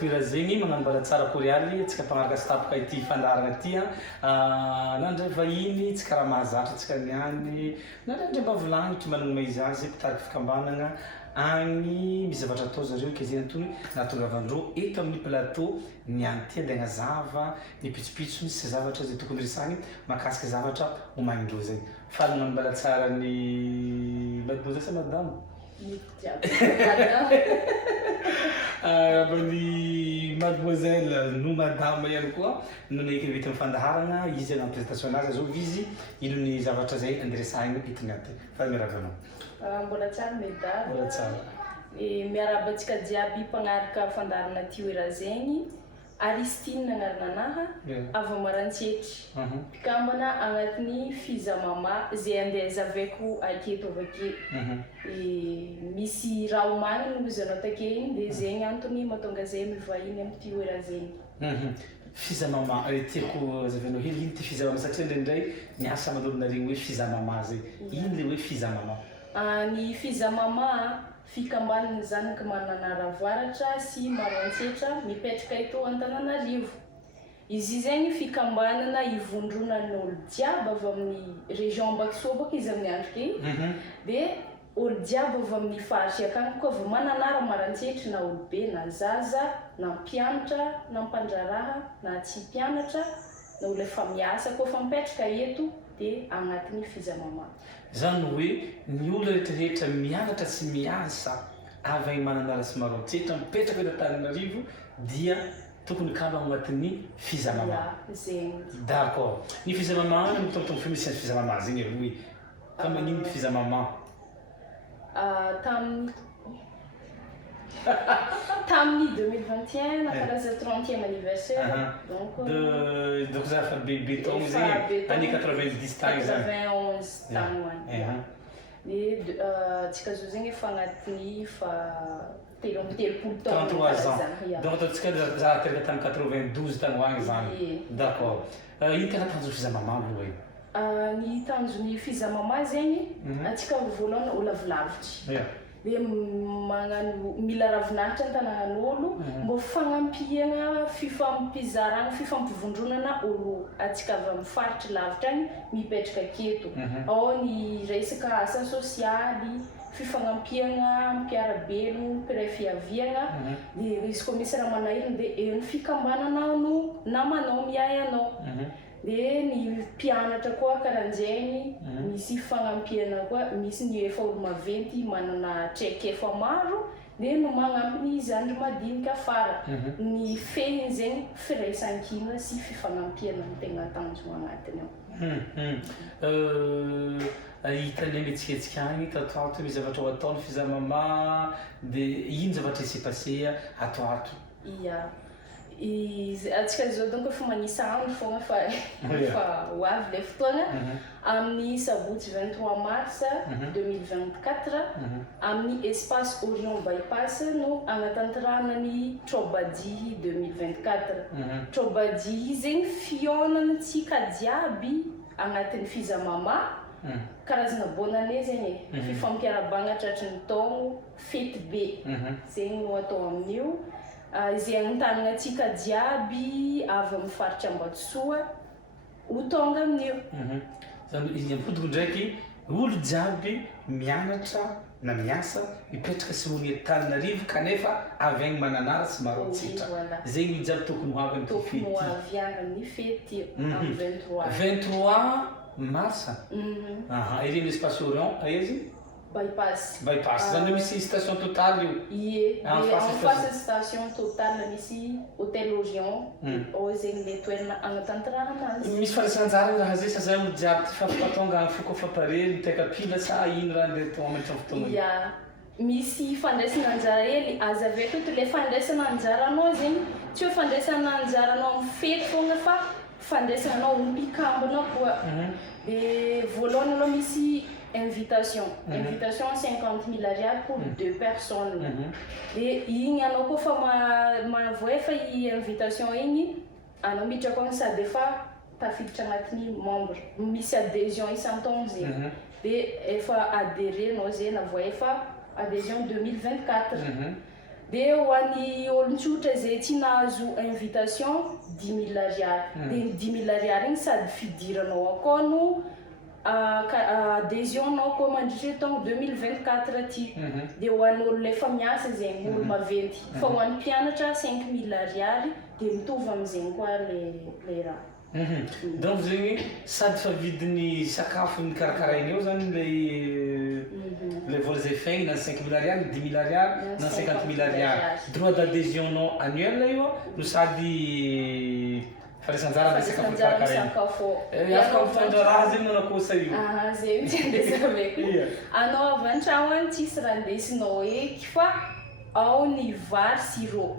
toera zegny magnambara tsara korealy tsika mpagnaraka stapoka ity fandarana ty nandray vahiny tsy karaha mahazatra tsika niany nandray mba volagnitry managna izy azy mpitariky fikambanana agny misy zavatra atao zareo ke zegny antony nahatongavandreo eto amin'ny plateau niany ty andeha hagnazava ny pitsopitso misy zavatra zay tokony resagny mahakasika zavatra homagnindreo zegny fa magnambara tsara ny mademoiselle sa madame ny mademoiselle no madame ihany koa no naiky vita mifandaharana izy agna présentation anazy azao izy ino ny zavatra zay andiresahigny itiny aty fa miaravanao mbola tsara medal mbola tsara miarabantsika jiaby mpagnaraka fandarana toera zegny Aristine agnarana avy Marantsitry mpikambana agnatin'ny Fizamama zay andeha zaveko aketo avake misy raha omagniny izy anao take igny dia zegny antony mahatonga zay mivahiny amin'ny toera zegny Fizamama tiako zavenao hely ino ty Fizamama satria ndraindray miasa aman'olonareny hoe Fizamama zay ino le hoe Fizamama ny Fizamama fikambanana zanaky Mananaravoaratra sy Maroantsetra mipetraka eto Antananarivo. Izy zegny fikambanana ivondronan'olo jiaby avy amin'ny région Ambatsoa baka izy amin'ny andro ity dia olo jiaby avy amin'ny faritra akagny koa avy Mananara Maroantsetra na olobe na zaza na mpianatra na mpandraraha na tsy mpianatra na olo efa miasa koa fa mipetraka eto dia agnatin'ny Fizamama. Zany hoe ny olo rehetrarehetra mianatra sy miasa avy any Mananara sy Maroantsetra mipetraka eto Antananarivo dia tokony kamba agnatin'ny Fizamama. D'accord. Ny Fizamama mitombotombo misy Fizamama zegny aloha hoe ka magnino Fizamama? Tamin'ny 2021 nakalaza 30e anniversaire donc za fa bebe taogno zegny année 90 tagny zany 91 tagny hoany dia tsika zao zegny efa agnatin'ny telopolo taogno 33 ans donc ataontsika za teraka tamin'ny 92 tagny hoagny zany d'accord ino tena tanjon'ny Fizamama aloha e ny tanjon'ny Fizamama zegny atsika voalohany olo avilavitra dia magnano mila ravinahitra an-tanàgnan'olo mba fagnampiana fifampizarana fifampivondronana olo atsika avy amin'ny faritra lavitra agny mipetraka aketo ao ny resaka asa sosialy fifagnampiana mpiarabelo mpiray-fiaviana dia izy koa misy raha manahirana dia eo ny fikambanana no namanao miay anao dia ny mpianatra koa karanjegny misy fagnampihana koa misy ny efa olo maventy manana traikefa maro dia no magnampy ny zandry madinika afara ny fehiny zegny firaisan-kina sy fifagnampiana no tegna tanjona agnatiny ao hitany mihetsiketsiky agny tatoato misy zavatra ho ataony Fizamama dia ino zavatra s'est passé atoato atsika zao donc efa manisa andro fogna fa ho avy le fotoagna amin'ny sabotsy 23 mars 2024 amin'ny espace Orion Bypass no agnatanterahana ny Trobadihy 2024 Trobadihy zegny fionanatsika jiaby agnatin'ny Fizamama karazana bonne année zegny fifampiarabagna tratry ny taogno fety be zegny no atao amin'io izay agnitanana atsika jiaby avy amin'ny faritra Ambatsoa ho tonga amin'io zany izy ampodiko ndraiky olo jiaby mianatra na miasa mipetraka sy mony Antananarivo kanefa avy agny Mananara sy Maroantsetra zegny jiaby tokony ho avy amin'ny fety tokony ho aviagna amin'ny fety amin'ny 23 mars ireny espace Orion aiza izy bypass zany misy station totale io en face station totale misy hôtel Orion ao zegny le toerana agnatanterahana azy misy farasanjara raha zay sa zay olo jiaby ty fampatonga fokafapare miteka pila sa ino raha ndeha atao amantra fotoagna misy fandraisana anjara hely aza avy eto le fandraisana anjaranao zegny tsy hoe fandraisana anjaranao amin'ny fety fogna fa fandraisana anao ho mpikambana koa dia voalohany aloha misy invitation 50 000 ariary pour 2 personnes dia igny anao koa fa voaefa i invitation igny anao miditra koa sady efa tafiditra agnatin'ny membre misy adhésion isan-taogno zegny dia efa adhéré anao zegny na voaefa adhésion 2024 dia ho an'ny olon-tsotra zay tsy nahazo invitation 10 000 ariary dia 10 000 ariary igny sady fidiranao akao no adhésion nao koa mandritra taogno 2024 aty dia ho an'ny olona efa miasa zegny olo maventy fa ho an'ny mpianatra 5 000 ariary dia mitovy amin'izegny koa le raha. Donc zegny sady fa vidiny sakafo ny karakarainy eo zany le vola zay faigny na 5 000 ariary 10 000 ariary na 50 000 ariary droit d'adhésion nao annuel io no sady falesanjara le sakafo karakarainy afaka mitondra raha zegny manakosa io zegny tsy andesaveko anao avy an-tragno any tsisy raha ndesinao eky fa ao ny vary sirop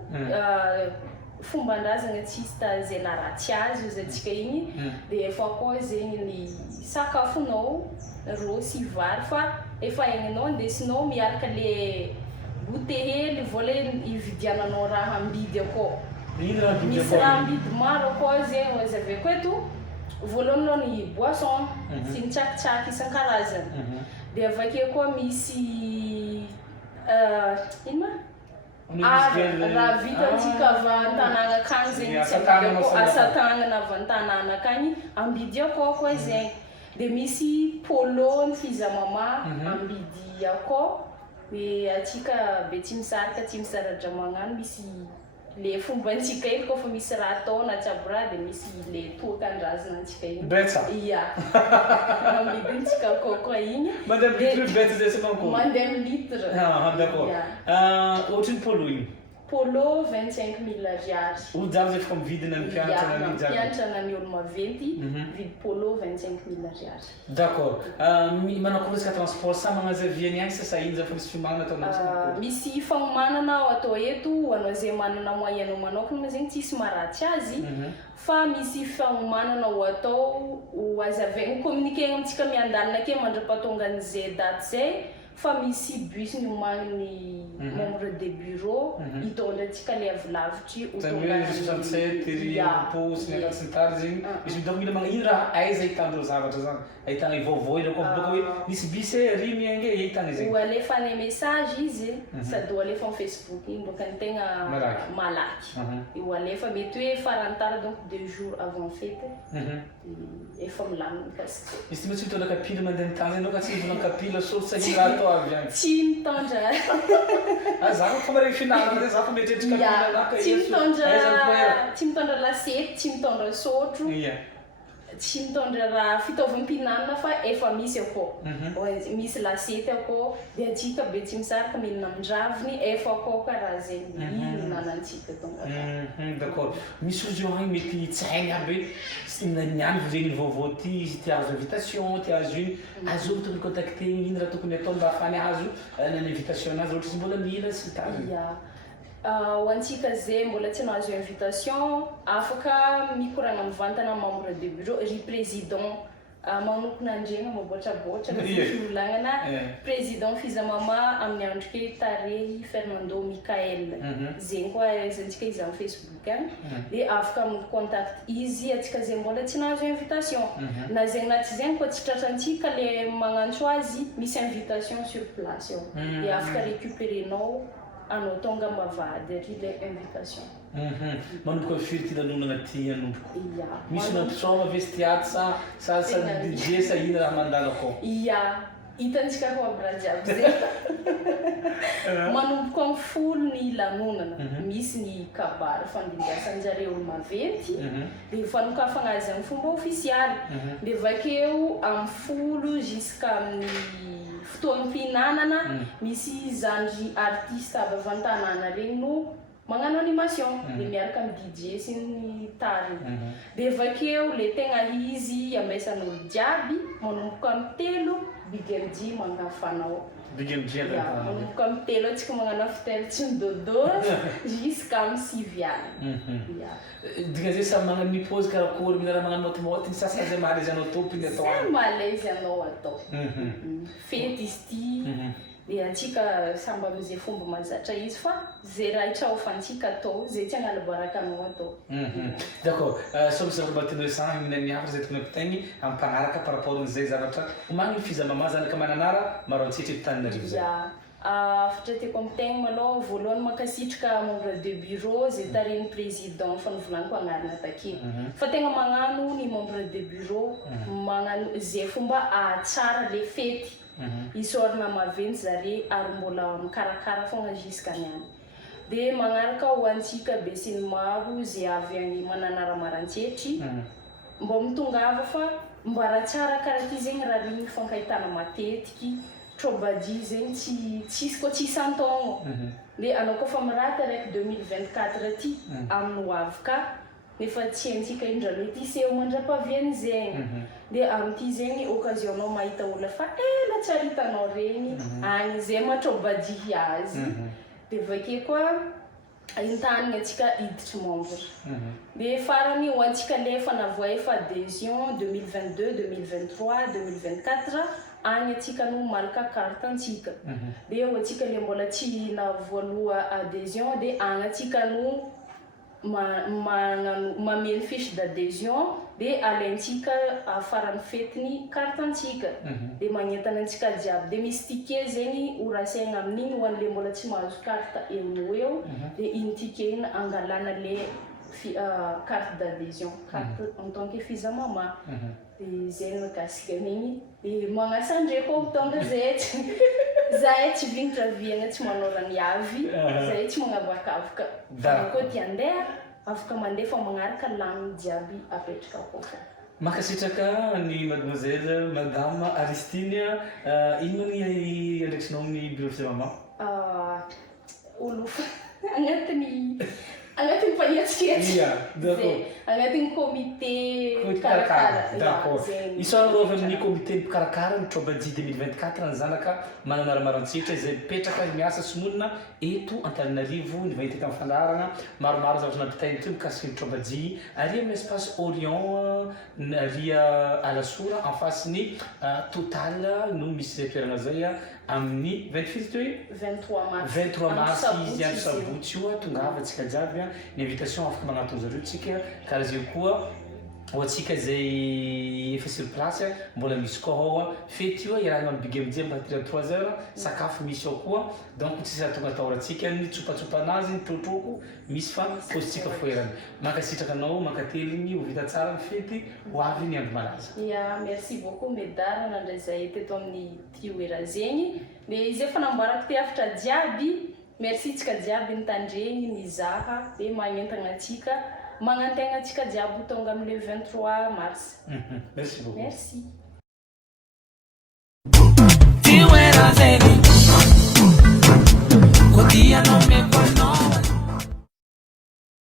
fomban-drazana tsisy tazena raha tsy azy ozy atsika igny dia efa koa zegny ny sakafonao ro sy vary fa efa egninao ndesinao miaraka le goûté hely vola ividiananao raha ambidy akao misy raha ambidy maro akao zegny ozy aveko eto voalohany aloha ny boisson sy ny tsakitsaky isan-karazany dia avakeo koa misy ino ma raha vitantsika avy an-tanàna akagny zegny asa-tagnana avy an-tanàna akagny ambidy akao koa zegny dia misy polo ny fizamama ambidy akao dia atsika be tsy misaraka tsy misaratra magnano misy le fombantsika iny koa fa misy raha atao na tsaby raha dia misy le toakan-drazana antsika iny ia amidintsika akao koa igny mandeha litre bety zay sy manko mandeha amin'ny litre d'accord ohatriny polo igny polo 25 000 ariary olo jiaby zay afaka mividina ny mpianatra na mpianatra na ny olo maventy vidy polo 25 000 ariary d'accord manako resaka transport sa magnazaviany agny sa ino zay fa misy fimanana ataonao misy fagnomanana ao atao eto anao zay manana moyenao manokana zegny tsisy maharatsy azy fa misy fagnomanana ao atao ho azavaigny communiquer amitsika miandalina ake mandra-pahatonga an'izay daty zay fa misy bus nomagny membre de bureau hitondra antsika le avy lavitry zany 67 ry posy ny sy ny tary zegny misy midoko mila magnino raha aiza ahitandreo zavatra zany ahitana ivaovao ira koa boko hoe misy bus ry miange ahitana zegny ho alefa ny message izy sady ho alefa amin'ny Facebook igny boka ny tegna malaky ho alefa mety hoe farantara donc 2 jours avant fête efa milamina mikasika izy ty mety mitondra kapila mandeha ny tany anao ka tsy hivona kapila saoty sahiny raha atao avy agny tsy mitondra za fa mareny finalina za fa metrehitra kapila tsy mitondra lasety tsy mitondra sotro tsy mitondra raha fitaovam-pihinanana fa efa misy akao misy lasety akao dia atsika be tsy misaraka mihinana amindraviny efa akao karaha zegny ihinanantsika tonga d'accord misy ozy eo agny mety tsy hainy aby hoe niany regny vaovao ty izy ty azo invitation ty azo iny azo tokony contacter ino raha tokony atao mba ahafany azo nany invitation azy ohatra izy mbola mila sy taziny ho antsika zay mbola tsy nahazo invitation afaka mikoragna mivantana membre de bureau ry président manokona andregna maboatraboatra fiolagnana président fizamama amin'ny andro ke tarehy Fernando Michael zegny koa aizantsika izy amin'ny Facebook agny dia afaka micontact izy atsika zay mbola tsy nahazo invitation na zegny na tsy zegny koa tsy tratrantsika le magnantso azy misy invitation sur place ao dia afaka récupérenao anao tonga mavady ary le invitation manomboka firy ty lanonana ty anomboko misy mampisoma ve sy tiaty sa DJ sa ino raha mandalo akao hitantsika koa aby raha jiaby zay manomboka amin'ny folo ny lanonana misy ny kabary fandindasan'jareo olo maventy dia fanokafana azy amin'ny fomba ofisialy dia vakeo amin'ny folo jusqu'à amin'ny fotoam-pihinanana misy zandry artiste aby avy an-tanàna regny no magnano animation dia miaraka amin'ny DJ sy ny tariny dia vakeo le tegna izy ambesan'olo jiaby manomboka amin'ny 3 Big MG mangafanao manomboka amin'ny 3 atsika magnano after tsy midodo jusqu'à amin'ny 6 agny dika zay samy magnano mipôzy karakory mila raha magnano motimôty ny sasany zay malazy anao tompony atao zay malazy anao atao fety izy ty dia antsika samby amin'izay fomba mahazatra izy fa zay raha hitraofantsika atao zay tsy hanalabaraka anao atao d'accord so misy zavatra mba tianao hiasana minany hafa zay tokony ampitegny ampanaraka par rapport an'izay zavatra homagny fizamama zany ka mananara maro antsitra tananarivo zay Fitrateko amin'ny tegna malôha voalohany mankasitraka membre de bureau zay tarehin'ny président fa nivolaniko agnarana take fa tegna magnano ny membre de bureau magnano zay fomba tsara le fety isorana maventy zare ary mbola mikarakara fogna jusqu'à niany dia magnaraka ho antsika be sy ny maro zay avy any mananara marantshetry mbo mitongava fa mbara tsara karaha ty zegny raha ry fankahitana matetiky trobadie zegny tsisy koa tsisy antaogno dia anao koa fa mirata raiky 2024 ty amin'ny hoavy ka nefa tsy haintsika indra mety iseho mandra-paviany zegny dia amin'ity zegny occasion anao mahita olona fa ela tsara hitanao regny agny zay matrobadie azy dia vake koa intanigna antsika hiditry membre dia farany ho antsika lefa navoa efa adhésion 2022 2023 2024 agny atsika no malaka carte antsika dia ho antsika le mbola tsy navoaloha adhésion dia agny atsika no mameno fiche d'adhésion dia alaintsika farany fetiny carte antsika dia magnentana antsika jiaby dia misy ticket zegny horasaigna amin'igny ho an'le mbola tsy mahazo carte eo dia iny ticket iny angalana le carte d'adhésion carte en tant que fiza mama dia zay no mikasika an'igny dia magnasa ndraiky tonga zay zahay tsy vinitra viagna tsy manora ny avy zahay tsy magnavakavaka koa ty andeha afaka mandeha fa magnaraka laminy jiaby apetraka akao fa makasitraka ny mademoiselle madame Aristine ino ny électionao amin'ny bureau fiza mama olo agnatin'ny mpaniatsiketra agnatin'ny comité karakara d'accord isorana avy amin'ny comité mpikarakara ny trobadie 2024 ny zanaka mananara marantsitra izay mipetraka miasa somonina eto Antananarivo ny vahita amin'ny fandarana maromaro zavatra nampitainy teo mikasika ny trobadie ary amin'ny espace Orion ria Alasora en face ny Total no misy toerana zay amin'ny 23 mars izy andro sabotsy io tongava antsika jiaby ny invitation afaka magnatona zareo tsika karaha zay koa ho antsika zay efa sur place mbola misy koa ao fety io irahagna amin'ny big amizay mbahatira 3 heures sakafo misy ao koa donc tsisy raha tonga atahorantsika ny tsopatsopanazy ny trotroko misy fa positsika foerany mankasitraka anao mankateligny ho vita tsara ny fety ho avy ny andro malaza ya merci beaucoup medara nandray zahay teto amin'ny tioera zegny dia izy efa namboarako ty hafitra jiaby merci tsika jiaby nitandregny nizaha dia magnentagna atsika magnantegna atsika jiaby tonga amile 23 mars merci beaucoup merci Tioera zegny Kodia no me